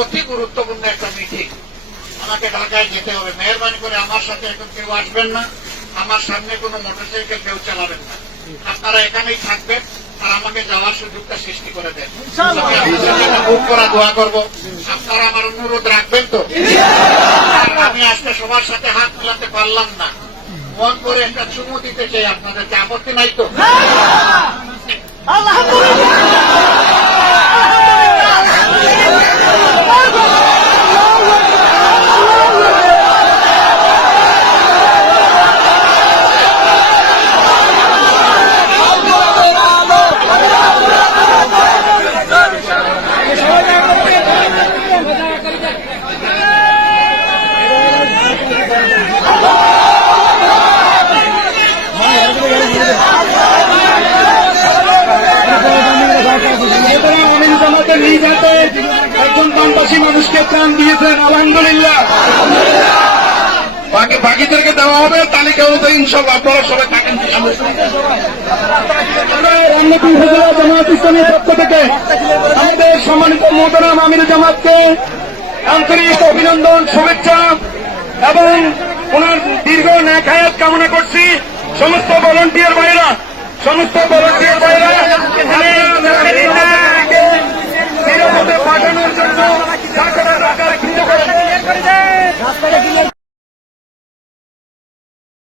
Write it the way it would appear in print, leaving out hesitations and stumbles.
অতি গুরুত্বপূর্ণ একটা মিটিং, আমাকে ঢাকায় যেতে হবে। মেহরবানি করে আমার সাথে এখন কেউ আসবেন না, আমার সামনে কোনো মোটরসাইকেল কেউ চালাবেন না, আপনারা এখানেই থাকবেন আর আমাকে যাওয়ার সুযোগটা সৃষ্টি করে দেন। বুক করা দোয়া করবো, আপনারা আমার অনুরোধ রাখবেন তো? আমি আজকে সবার সাথে হাত মিলাতে পারলাম না, মন করে একটা চুমু দিতে চাই আপনাদেরকে, আপত্তি নাই তো? একজন বামপাশী মানুষকে প্রাণ দিয়েছেন, আলহামদুলিল্লাহ। বাকিদেরকে দেওয়া হবে তালিকা অনুযায়ী, ইনশাল্লাহ আপনারা সবাই থাকেন। রামনগর উপজেলা জামায়াত ইসলামীর পক্ষ থেকে আমাদের সম্মানিত মোহতারাম আমির জামাতকে আন্তরিক অভিনন্দন, শুভেচ্ছা এবং ওনার দীর্ঘ নেক হায়াত কামনা করছি। সমস্ত ভলান্টিয়ার ভাইরা